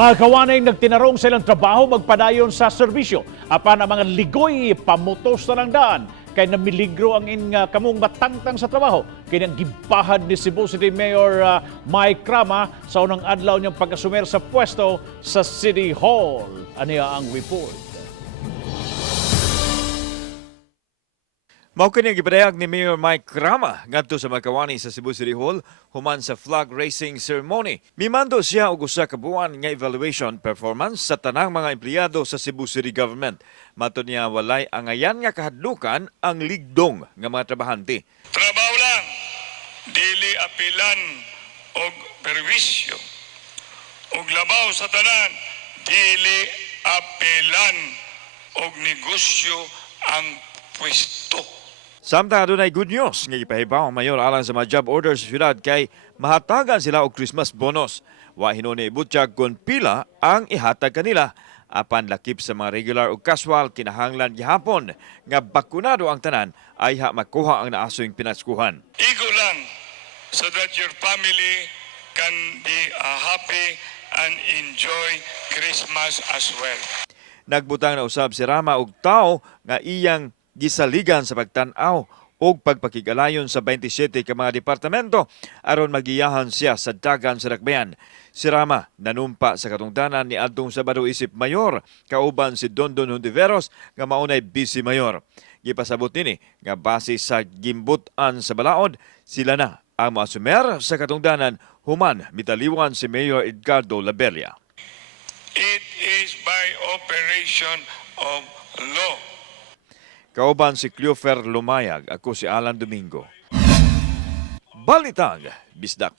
Mga kawanay nagtinarong sa ilang trabaho magpadayon sa serbisyo. Apan ang mga ligoy pamutos na lang daan. Kay namiligro ang kamong matangtang sa trabaho. Kaya ang gibahad ni Cebu City Mayor Mike Rama sa unang adlaw niyang pag-asumer sa pwesto sa City Hall. Aniya ang report. Mao kini ang gipadayag ni Mayor Mike Rama ngadto sa Makawani sa Cebu City Hall human sa flag raising ceremony. Mimando siya og usa ka buwan nga evaluation performance sa tanang mga empleyado sa Cebu City Government. Matud niya walay angayan nga kahadlukan ang ligdong nga mga trabahante. Trabaho lang, dili apilan og perwisyo. Og labaw sa tanan, dili apilan og negosyo ang pwesto. Samtang adunay good news nga ipahibaw ang mayor alang sa mga job orders sa syudad kay mahatagan sila og Christmas bonus. Wa hinuni ibutyag kung pila ang ihatag kanila. Apan lakip sa mga regular o casual kinahanglan gihapon nga bakunado ang tanan ay makuha ang naasoing pinaskuhan. Igo lang so that your family can be happy and enjoy Christmas as well. Nagbutang na usab si Rama og tao nga iyang gisaligan sa pagtan-aw og pagpakigalayon sa 27 ka mga departamento aron magiyahan siya sa dagan sa dakbayan. Si Rama nanumpa sa katungdanan ni adtong Sabado isip Mayor kauban si Dondon Hontiveros nga maunay vice mayor. Gipasabot nini nga base sa gimbutan sa balaod sila na ang maasumer sa katungdanan human mitaliwan si Mayor Edgardo Labella. It is by operation of law. Kauban si Cleofer Lumayag, ako si Alan Domingo. Balitang Bisdak.